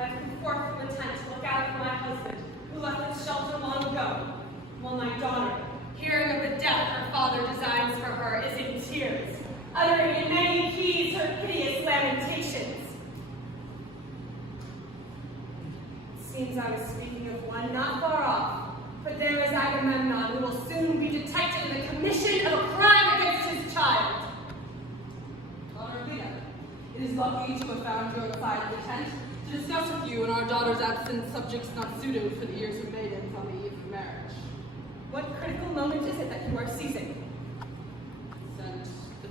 I have come forth from the tent to look out for my husband, who left his shelter long ago, while my daughter, hearing of the death her father designs for her, is in tears, uttering in many keys her piteous lamentations. It seems I was speaking of one not far off, but there is Agamemnon, who will soon be detected in the commission of a crime against his child. Honor Bryn, it is lucky to have found you outside of the tent to discuss with you and our daughter's absent subjects not suited for the years of maidens on the eve of marriage. What critical moment is it that you are seizing? Sent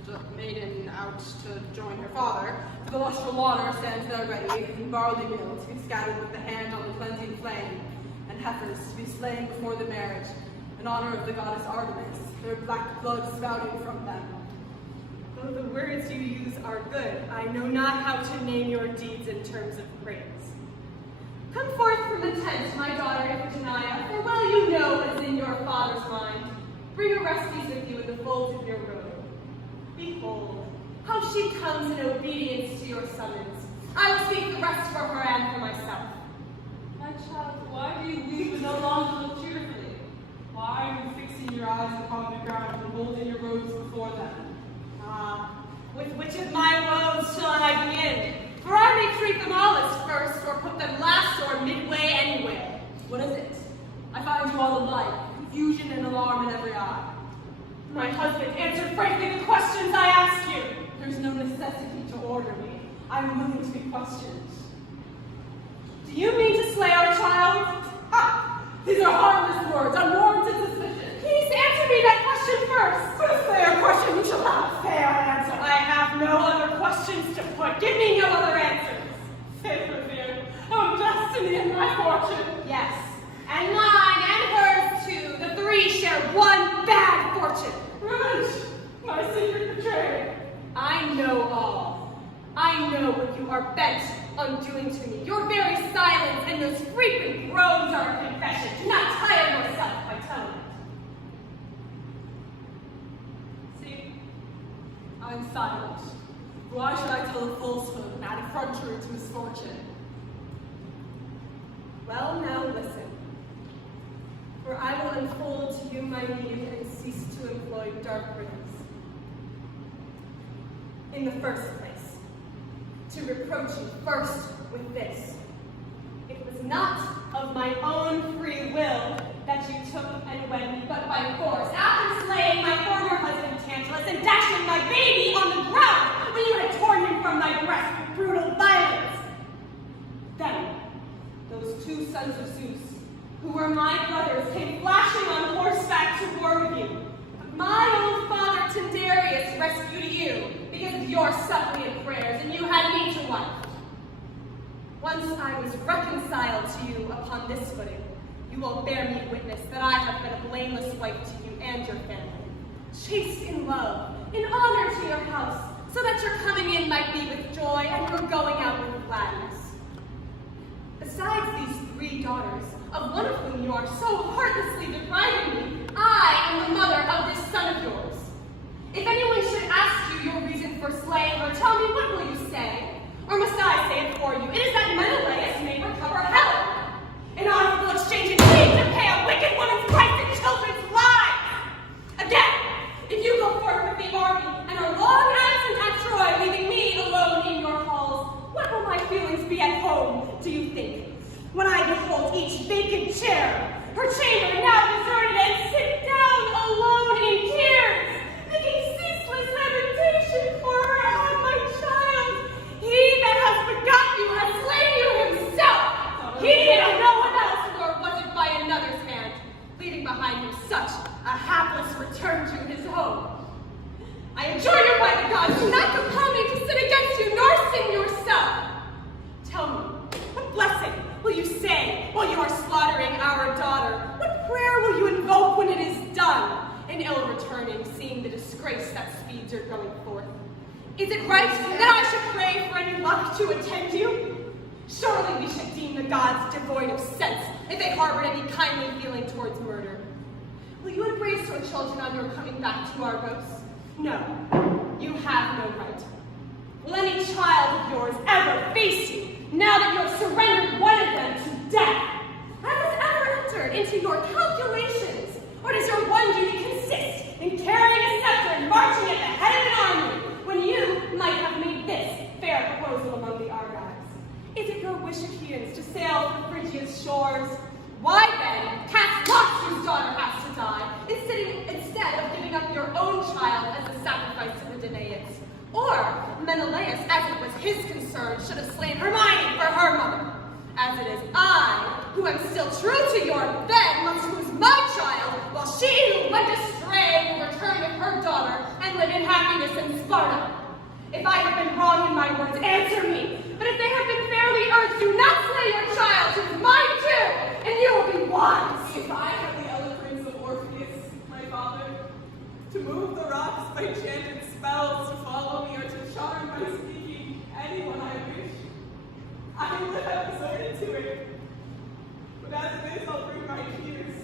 the maiden out to join her father, for the lustral water stands there ready, and barley meal to be scattered with the hand on the cleansing flame, and heifers to be slain before the marriage, in honor of the goddess Artemis, their black blood spouting from them. Though the words you use are good, I know not how to name your deeds in terms of praise. Come forth from the tent, my daughter Iphigenia, for well you know what is in your father's mind. Bring Orestes with you in the folds of your robe. Behold, how she comes in obedience to your summons. I will speak the rest for her and for myself. My child, why do you weep and no longer look cheerfully? Why are you fixing your eyes upon the ground and holding your robes before them? With which of my woes shall I begin? For I may treat them Aulis first, or put them last, or midway anywhere. What is it? I find you all alike, confusion and alarm in every eye. My husband answered frankly the questions I asked you. There's no necessity to order me. I'm willing to be questioned. Do you mean to slay our child? Ah! These are harmless words, unwarranted suspicion. Please answer me that question first. What a fair question you shall have a fair answer. I have no other questions to put. Give me no other answers. Favor, dear. Oh, destiny and my fortune. Yes, and mine and hers too. The three share one bad fortune. Revenge! My secret betrayed. I know all. I know what you are bent on doing to me. Your very silence and those frequent groans are a confession. Do not tire yourself by telling it. See, I'm silent. Why should I tell a falsehood and add effrontery to misfortune? Well, now listen. For I will unfold to you my need and cease to employ dark riddles. In the first place, to reproach you first with this. It was not of my own free will that you took and wed me, but by force, after slaying my former husband Tantalus and dashing my baby on the ground when you had torn him from my breast with brutal violence. Then, those two sons of Zeus, who were my brothers, came flashing on horseback to war with you. But my own father Tyndareus rescued you because of your suppliant prayers, and you had me to wife. Once I was reconciled to you upon this footing, you will bear me witness that I have been a blameless wife to you and your family, chaste in love, in honor to your house, so that your coming in might be with joy and your going out with gladness. Besides these three daughters, of one of whom you are so heartlessly depriving me, I am the mother of this son of yours. If anyone should ask you your reason for slaying her, tell me, what will you say? Or must I say it for you? It is that Menelaus may recover Helen. An honorable exchange indeed to pay a wicked woman's price in children's lives. Again, if you go forth with the army and are long absent at Troy, leaving me alone in your halls, what will my feelings be at home, do you think? When I behold each vacant chair, her chamber now deserted, and sit down alone in tears, making ceaseless lamentation for her and my child. He that has begot you has slain you himself. He and no one else, nor was it by another's hand, leaving behind him such a hapless return to his home. I adjure you by the gods, do not compel me to sit against you, nor sin yourself. Tell me, what blessing will you say while you are slaughtering our daughter? What prayer will you invoke when it is done? In ill returning, seeing the disgrace that speeds your going forth. Is it right that I should pray for any luck to attend you? Surely we should deem the gods devoid of sense if they harbored any kindly feeling towards murder. Will you embrace your children on your coming back to Argos? No, you have no right. Will any child of yours ever face you now that you have surrendered one of them to death? Has this ever entered into your calculations? Or does your one duty consist in carrying a scepter and marching at the head of an army, when you might have made this fair proposal among the Argives? Is it your wish, Achaeans, to sail for Phrygia's shores? Why then cast lots whose daughter has to die, instead of giving up your own child as a sacrifice to the Danaids? Or Menelaus, as it was his concern, should have slain Hermione for her mother. As it is I, who am still true to your bed, must lose my child, while she who went astray will return with her daughter and live in happiness in Sparta. If I have been wrong in my words, answer me. But if they have been fairly urged, do not slay your child, who is mine too, and you will be wise. If I have the eloquence of Orpheus, my father, to move the rocks by chanted spells, to follow me, or to charm by speaking anyone I wish, I would have resorted to it. But as it is, I'll bring my tears.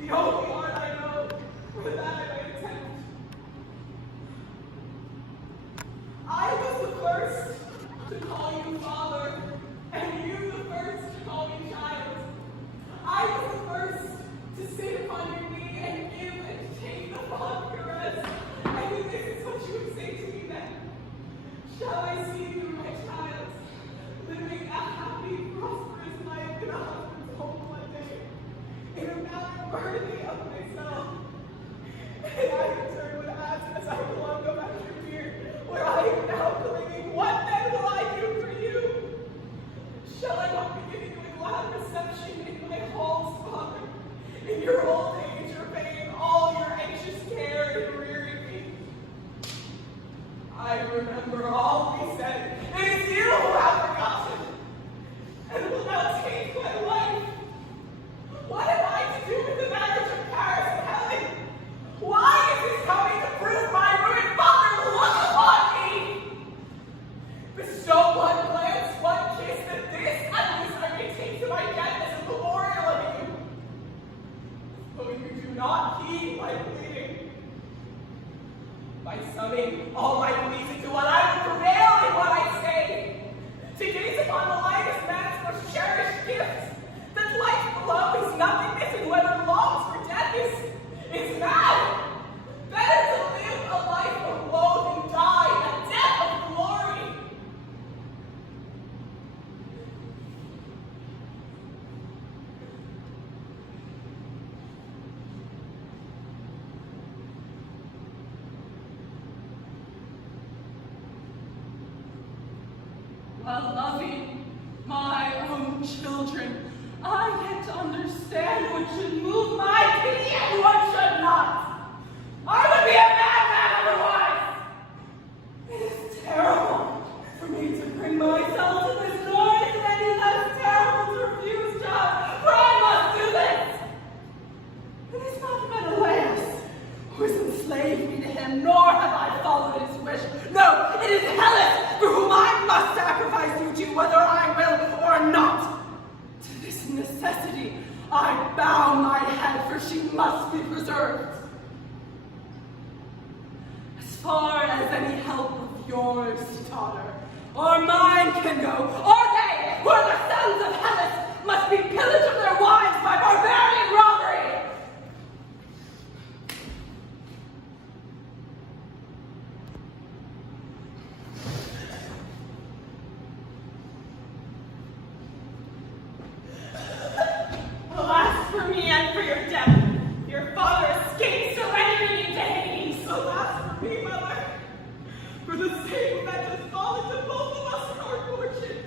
The only art I know, for that I may attempt. I was the first to call you father, and you the first to call me child. I was the first to sit upon your knee and give and take the fond caress. And this is what you would say to me then. Shall I see you, my child, living a happy, prosperous life in a husband's home one day, in a manner worthy of myself? And I return would ask, as I belong go back to here, where I am now clinging, what then will I do for you? Shall I not be giving you a glad reception in my halls, Father? In your old age, your pain, all your anxious care in rearing me. I remember all we said. It is you who have forgotten, and will now take my life. What have I to do with the marriage of Paris and Helen? Why is this coming to prove my ruined father? Look upon me! Bestow one glance, one kiss, and this at least I may take to my death as a memorial of you. Though you do not heed my pleading. By summing all my beliefs into one, I will prevail in what I say. To gaze upon the light as man's most cherished gifts. That life below is nothingness, and whoever longs for death is mad. Better to live a life of woe than die a death of glory. While loving my own children, I yet understand what should move my pity and what should not. I would be a madman otherwise. It is terrible for me to bring myself to this, nor is it any less terrible to refuse God, for I must do this. It is not Menelaus who has enslaved me to him, nor have I followed his wish. No, it is Helen for whom I must sacrifice you to, whether I will or not. To this necessity I bow my head, for she must be preserved. As far as any help of yours, daughter, or mine can go, or they, who are the sons of Hellas, must be pillaged of their wives by barbarian robbery. Alas for me and for your death! Your father escaped surrendering you to Hades! Alas for me, mother, for the same that has fallen to both of us in our fortune.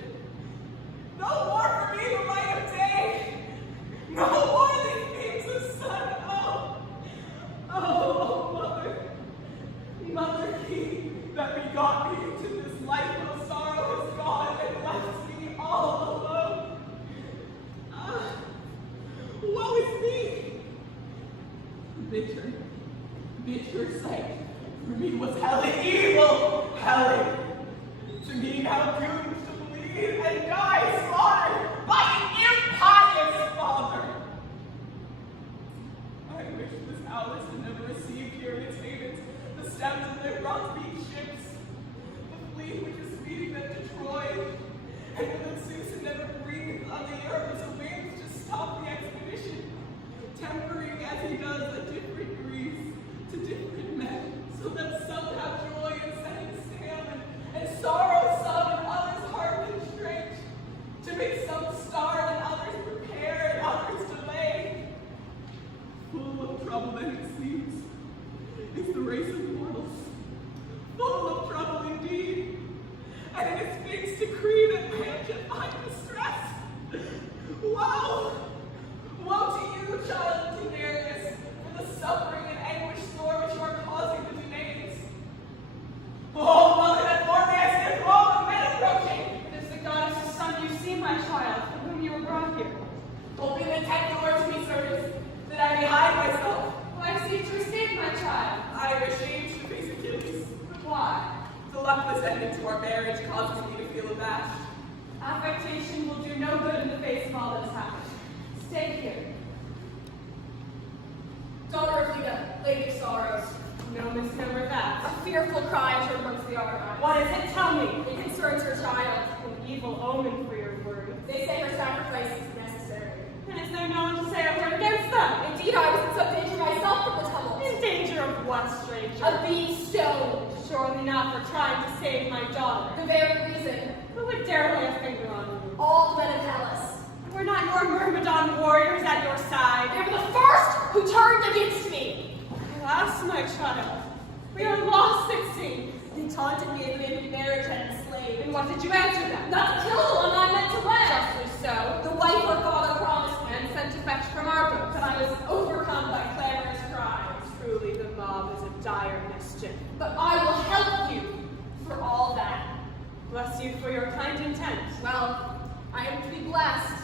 No more for me the light of day. No more these beams of sun. Oh, mother. Mother, he that begot me into this life of sorrow is gone and left me all alone. Woe is me! Bitter sight. For me was Helen evil, Helen. To me now doomed to bleed and die slaughtered by an impious father. I wish this Aulis had never received here in its havens the stems of their rough-beaked ships, the fleet which is speeding them to Troy, and marriage causes me to feel abashed. Affectation will do no good in the face of all that has happened. Stay here. Daughter of Leda, Lady of Sorrows. No misnomer that. A fearful crime to amongst the Argives. What is it? Tell me. It concerns her child. An evil omen for your words. They say her sacrifice is necessary. And is there no one to say a word against them? Indeed, I was in some danger myself from the tumult. In danger of what, stranger? A being stoned. Surely not for trying to save my daughter. The very reason. Who would dare lay a finger on you? All the men of Hellas. Were not your Myrmidon warriors at your side? They were the first who turned against me. Alas, my child, we are lost, it seems. They taunted me and made me marriage and enslaved. And what did you answer them? Not to kill the one I meant to wed. Justly so. The wife her father promised me. And sent to fetch from our boat. But I was overcome by clamorous cries. Truly, the mob is a dire mischief. But I will help you for all that. Bless you for your kind intent. Well, I am to be blessed.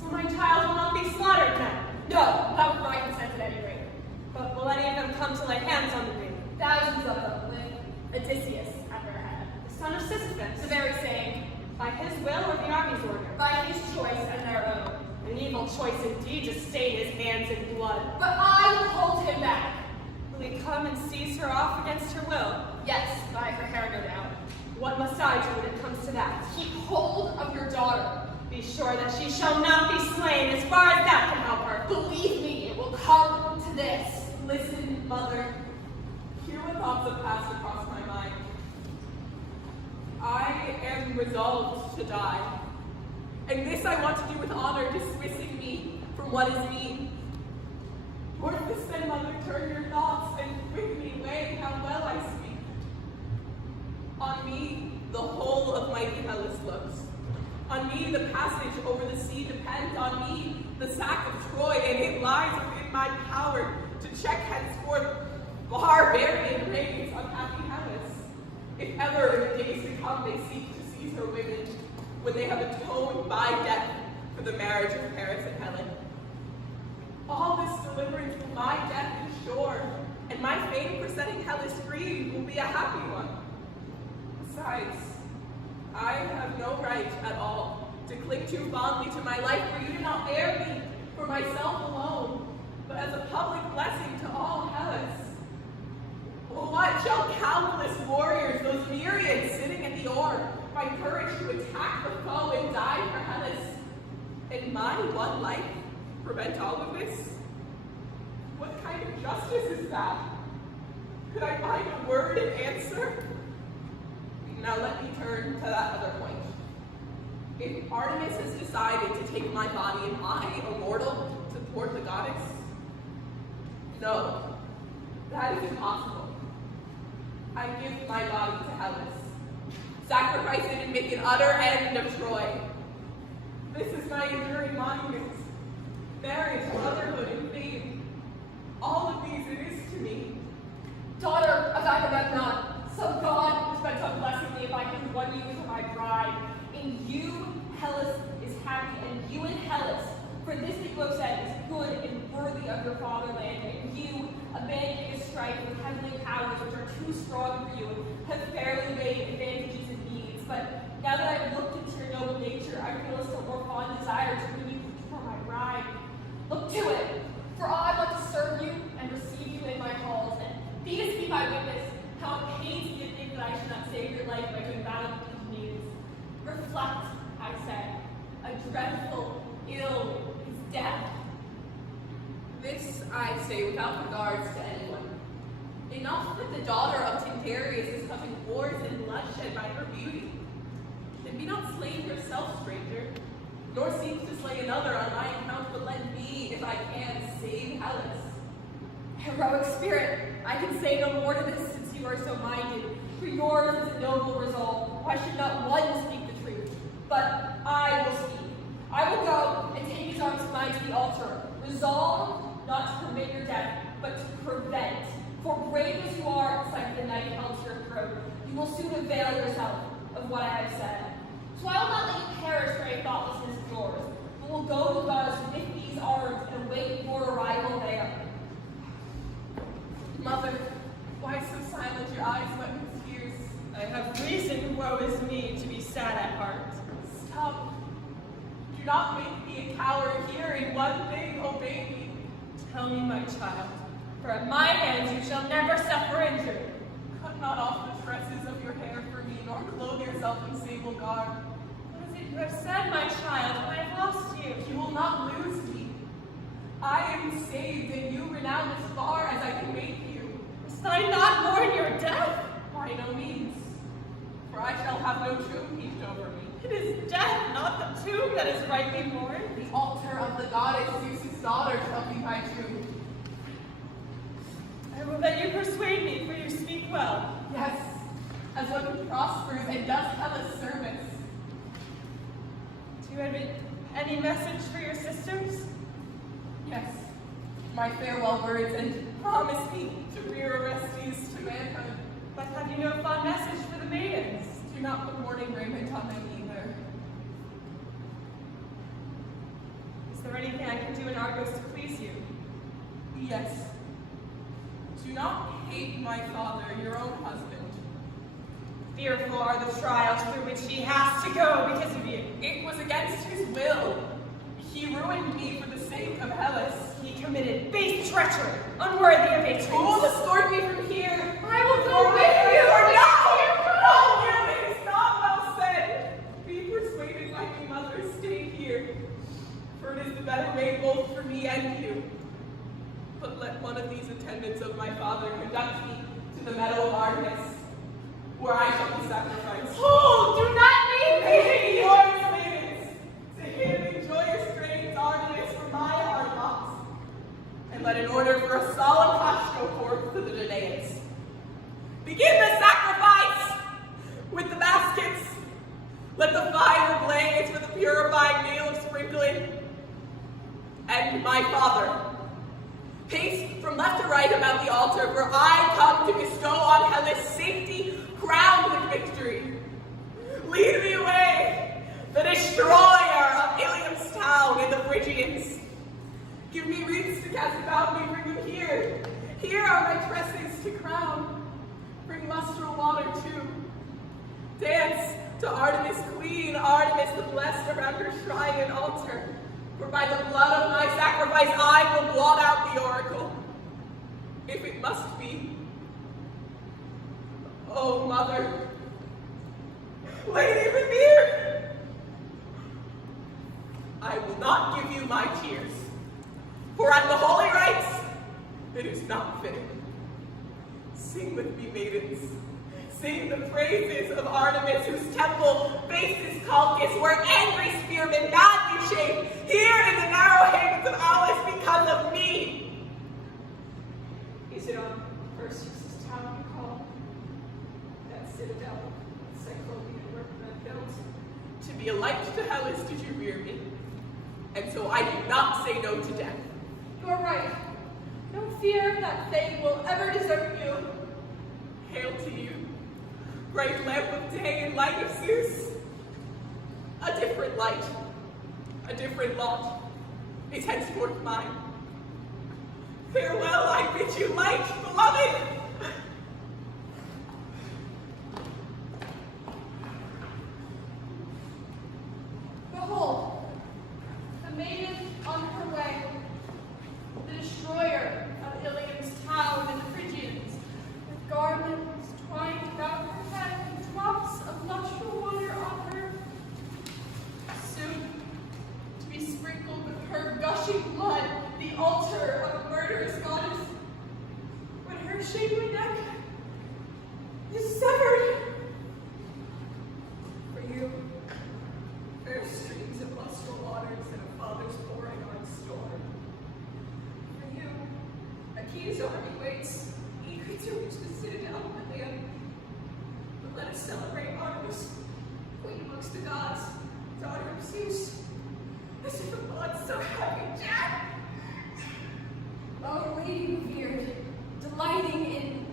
So my child will not be slaughtered then. No, not with my consent at any rate. But will any of them come to lay hands on the baby? Thousands of them, with Odysseus at their head. The son of Sisyphus. The very same, By his will or the army's order? by his choice and their own. An evil choice indeed to stain his hands in blood. But I will hold him back. Will he come and seize her off against her will? Yes, by her hair, no doubt. What must I do when it comes to that? Keep hold of your daughter. Be sure that she shall not be slain as far as that can help her. Believe me, it will come to this. Listen, mother. Hear what thoughts have passed across my mind. I am resolved to die. And this I want to do with honor, dismissing me from what is me. Towards this then, mother, turn your thoughts and with me weigh how well I speak. On me, the whole of mighty Hellas looks. On me, the passage over the sea depends. On me, the sack of Troy, and it lies within my power to check henceforth barbarian raids on happy Hellas. If ever in the days to come they seek to seize her women, when they have atoned by death for the marriage of Paris and Helen. All this deliverance will my death ensure, and my fame for setting Hellas free will be a happy one. Besides, I have no right at all to cling too fondly to my life, for you do not bear me for myself alone, but as a public blessing to all Hellas. What shall countless warriors, those myriads sitting at the oar, find courage to attack the foe and die for Hellas? And my one life prevent all of this? What kind of justice is that? Could I find a word in answer? Now let me turn to that other point. If Artemis has decided to take my body, am I a mortal to thwart the goddess? No, that is impossible. I give my body to Hellas. Sacrifice it and make an utter end of Troy. This is my enduring monument. Marriage, brotherhood, and fame. All of these it is to me. Daughter of Agamemnon, some god was bent on blessing me if I could won you for my bride. In you, Hellas is happy, and you in Hellas, for this that you have said is good and worthy of your fatherland, and you, abandoning a strife with heavenly powers which are too strong for you, have fairly weighed advantages and needs. But now that I have looked into your noble nature, I feel a still more fond desire to win you for my bride. Look to it, for I want to serve you and receive you in my halls, and these be my witness, how it pains me to think that I should not save your life by doing battle with these needs. Reflect, I say, a dreadful ill is death. This I say without regards to anyone. Enough that the daughter of Tyndareus is causing wars and bloodshed by her beauty. Then be not slain yourself, stranger, nor seek to slay another on my account, but let me, if I can, save Hellas. Heroic spirit, I can say no more to this since you are so minded, for yours is a noble resolve. Why should not one speak the truth? But I will speak. I will go and take his arms of mine to the altar, resolved not to permit your death, but to prevent. For brave as you are, like the knife held to your throat, you will soon avail yourself of what I have said. So I will not let you perish for a thoughtlessness of yours, but will go to goddess with these arms and await your arrival there. Mother, why so silent? Your eyes wet with tears. I have reason, woe is me, to be sad at heart. Stop. Do not make me a coward here. In one thing, obey me. Tell me, my child, for at my hands you shall never suffer injury. Cut not off the tresses of your hair for me, nor clothe yourself in sable garb. What is it you have said, my child, when I have lost you? You will not lose me. I am saved, and you renowned as far as I can make you. Must I not mourn your death? By no means, for I shall have no tomb heaped over me. It is death, not the tomb, that is rightly mourned. The altar of the goddess Zeus's daughter shall be my tomb. I will that you persuade me, for you speak well. Yes, as one who prospers and does Hellas service. Do you have any message for your sisters? Yes, my farewell words, and promise me to rear Orestes to manhood. But have you no fond message for the maidens? Do not put mourning raiment on them either. Is there anything I can do in Argos to please you? Yes. Do not hate my father, your own husband. Fearful are the trials through which he has to go because of you. It was against his will. He ruined me for the sake of Hellas. He committed base treachery, unworthy of Atreus. Who will escort me from here? I will go with you. Or no! It is not well said. Be persuaded like your mother, stay here. For it is the better way both for me and you. But let one of these attendants of my father conduct me to the meadow of Artemis, where I shall be sacrificed. Oh, do not leave me! Yours, maidens, to him in joyous strains Artemis for my hard lots. And let an order for a solemn hush go forth to the Danaans. Begin the sacrifice with the baskets. Let the fire blaze for the purifying meal of sprinkling. And my father, pace from left to right about the altar, for I come to bestow on Hellas safety crowned with victory. Lead me away, the destroyer of Ilium's town and the Phrygians. Give me wreaths to cast about me, bring them here. Here are my tresses to crown. Bring lustral water too. Dance to Artemis Queen, Artemis the blessed around her shrine and altar. For by the blood of my sacrifice I will blot out the oracle, if it must be. Oh, mother, lady revered, I will not give you my tears, for at the holy rites it is not fitting. Sing with me, maidens. Sing the praises of Artemis, whose temple faces Colchis, where angry spearmen madly chafe, here in the narrow havens of Aulis because of me. Is it on Perseus' town you call? That citadel Cyclopean workmen built? To be a light to Hellas did you rear me, and so I do not say no to death. You are right. No fear that fate will ever desert you. Hail to you, bright lamp of day and light of Zeus. A different light, a different lot, is henceforth mine. Farewell, I bid you, light, beloved. Behold, the maiden on her way, the destroyer of Ilium's town and the Phrygians, with garments twined about her head and drops of lustral water on her, soon to be sprinkled with her gushing blood, the altar of a murderous goddess, when her shapely neck is severed. For you, fair streams of lustral waters and a father's pouring on storm. For you, Achilles' army waits, eager to reach the citadel of Ilium. But let us celebrate Artemis, queen amongst the gods, daughter of Zeus. As if the blood so heavy, Jack! O lady revered, delighting in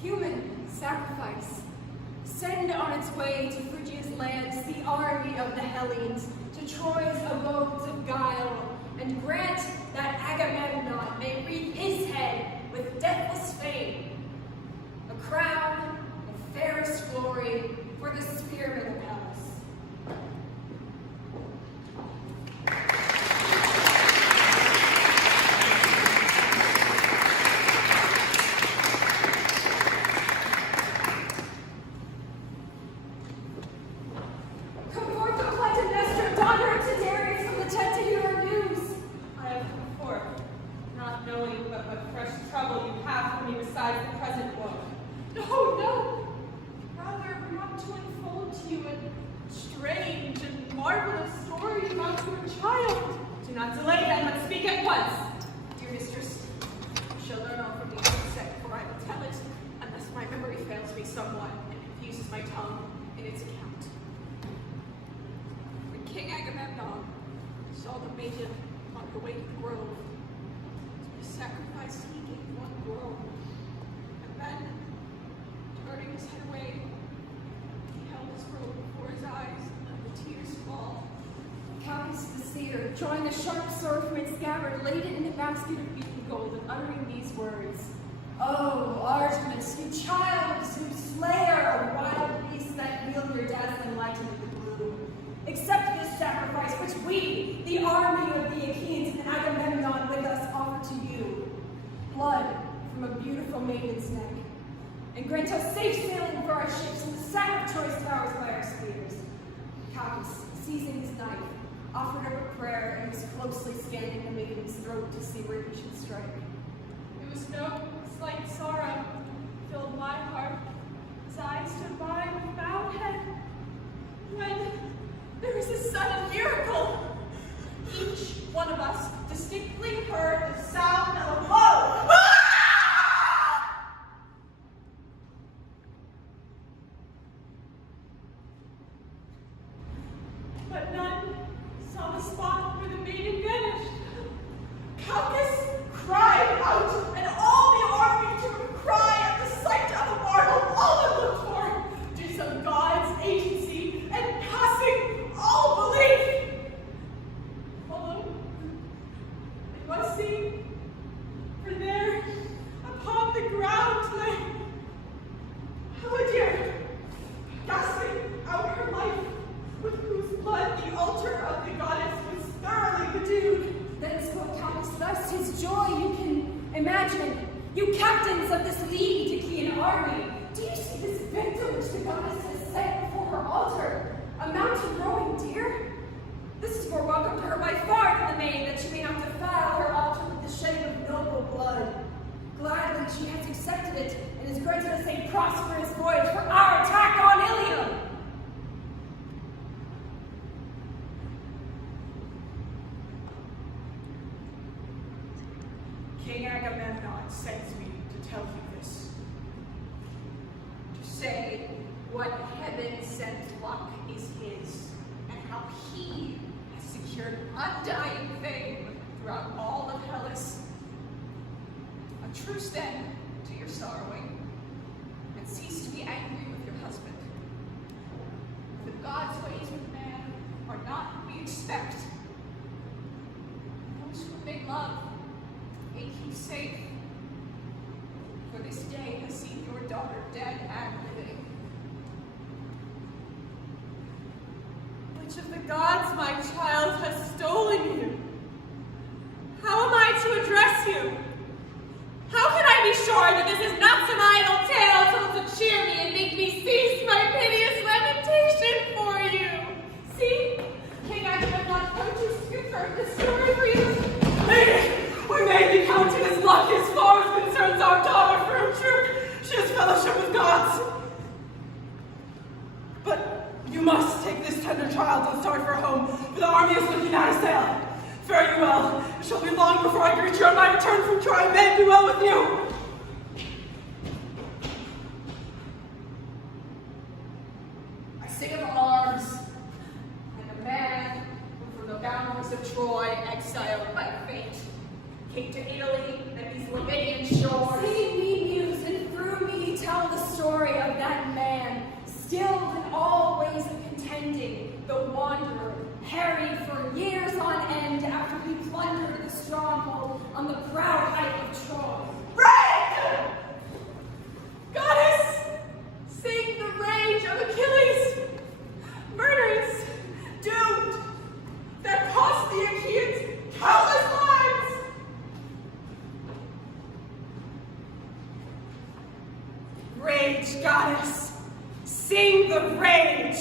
human sacrifice, send on its way to Phrygia's lands the army of the Hellenes, to Troy's abodes of guile, and grant that Agamemnon may wreathe his head with deathless fame, a crown of fairest glory for the spearmen of Hellas. Come forth, O Clytemnestra, daughter of Tidarius, from the tent to hear our news. I have come forth, not knowing but what fresh trouble you have for me besides the present woe. No, no. Rather, we want to unfold to you a strange and marvelous story about your child. Do not delay then, but speak at once. Dear mistress, you shall learn all from the onset, for I will tell it, unless my memory fails me somewhat and confuses my tongue in its account. When King Agamemnon saw the maiden on her way to the grove, to the sacrifice he gave one groan, and then, turning his head away, he held his robe before his eyes and let the tears fall. Caius the seer, drawing a sharp sword from its scabbard, laid it in a basket of beaten gold, and uttering these words, "O Artemis, you child, you slayer of wild beasts that wield your dazzling light into the gloom, accept this sacrifice which we, the army of the Achaeans and Agamemnon with us, offer to you. Blood from a beautiful maiden's neck, and grant us safe sailing for our ships and the sack of choice towers by our spears." Caius, seizing his knife, offered up a prayer and was closely scanning the maiden's throat to see where he should strike. It was no slight sorrow filled my heart as I stood by with bowed head, when there was a sudden miracle. Each one of us distinctly heard the sound of a blow. But none saw the spot where the maiden vanished. Caucus cried out, and all the army took a cry at the sight of the marvel all had looked for, due some God's agency and passing all belief. Although it was seen, for there upon the ground lay Iphigenia, gasping out her life, with whose blood the altar of the goddess was thoroughly bedewed. Then spoke Caius thus, his joy you can imagine. You captains of this leagued Achaean army, do you see this victim which the goddess has set before her altar? A mountain growing deer? This is more welcome to her by far than the maid, that she may not defile her altar with the shedding of noble blood. Gladly she has accepted it, and has granted us a prosperous voyage for our attack on Ilium. King Agamemnon sends me to tell you this. To say what heaven-sent luck is his, and how he has secured undying fame throughout all of Hellas. A truce then to your sorrowing, and cease to be angry with your husband. For God's ways with man are not what we expect. Those who make love may keep safe, for this day has seen your daughter dead and living. Which of the gods, my child, has stolen you? How am I to address you? How can I be sure that this is not some idle tale told to cheer me and make me cease my piteous lamentation for you? See, King Agamemnon, come to confirm this story for you. Lady, we may be counted as lucky as far as concerns our daughter for her troop. She has fellowship with gods. But you must take this tender child and start for home, for the army is looking at a sail. Fare you well. It shall be long before I greet you on my return from Troy. May it be well with you. I sing of arms, and a man who from the boundaries of Troy, exiled by fate, came to Italy and these Libyan shores. See me muse, and through me tell the story of that man, skilled in all ways of contending, the wanderer, harried for years on end after he plundered the stronghold on the proud height of Troy. Bryn! Goddess, sing cost the Achaeans countless lives. Rage, goddess, sing the rage